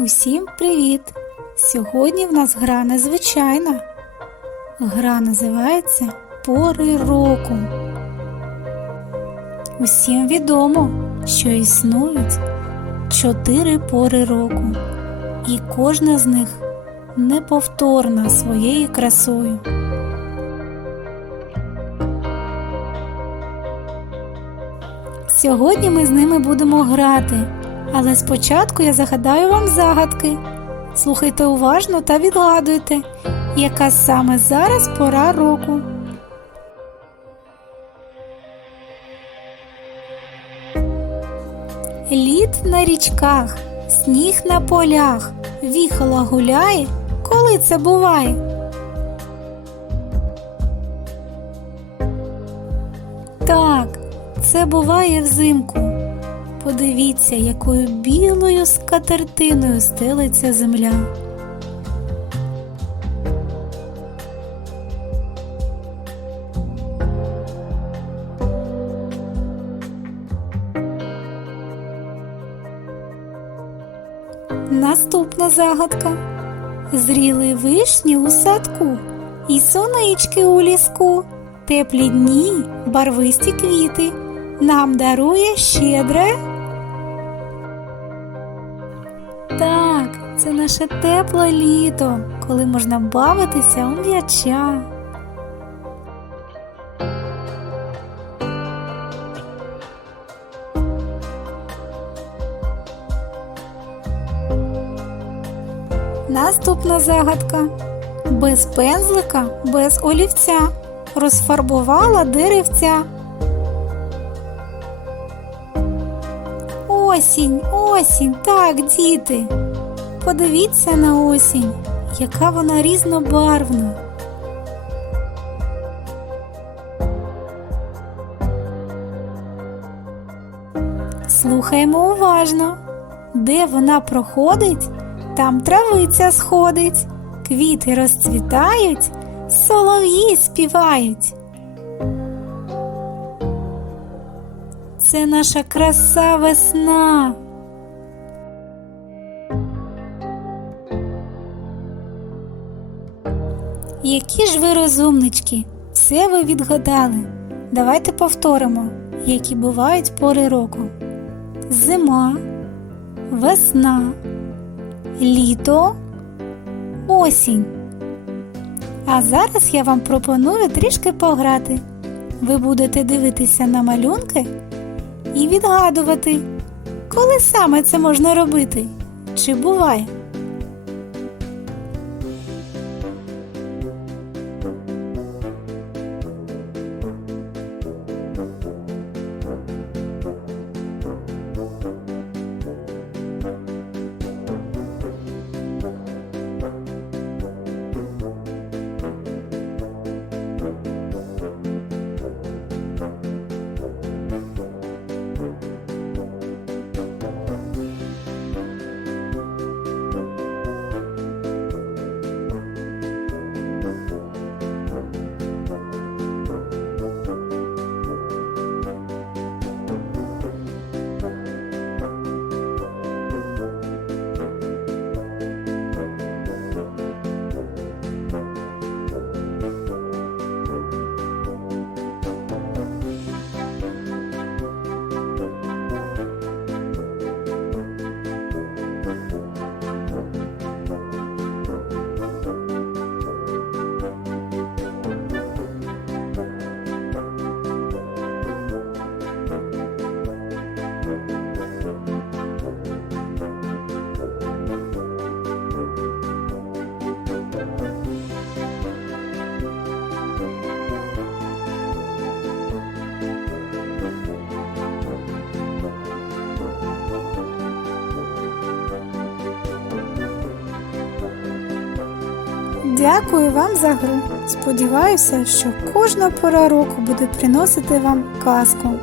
Усім привіт! Сьогодні в нас гра незвичайна. Гра називається Пори року. Усім відомо, що існують чотири пори року, і кожна з них неповторна своєю красою. Сьогодні ми з ними будемо грати, але спочатку я загадаю вам загадки. Слухайте уважно та відгадуйте, яка саме зараз пора року. Лід на річках, сніг на полях, віхола гуляє, коли це буває. Так, це буває взимку. Подивіться, якою білою скатертиною стелиться земля. Наступна загадка. Зріли вишні у садку і сонички у ліску, теплі дні, барвисті квіти нам дарує щедре. Це наше тепле літо, коли можна бавитися у м'яча. Наступна загадка. Без пензлика, без олівця розфарбувала деревця. Осінь, осінь, так, діти. Подивіться на осінь, яка вона різнобарвна. Слухаємо уважно. Де вона проходить, там травиця сходить, квіти розцвітають, солов'ї співають. Це наша краса весна. Які ж ви розумнички, все ви відгадали. Давайте повторимо, які бувають пори року: зима, весна, літо, осінь. А зараз я вам пропоную трішки пограти. Ви будете дивитися на малюнки і відгадувати, коли саме це можна робити, чи буває. Дякую вам за гру. Сподіваюся, що кожна пора року буде приносити вам казку.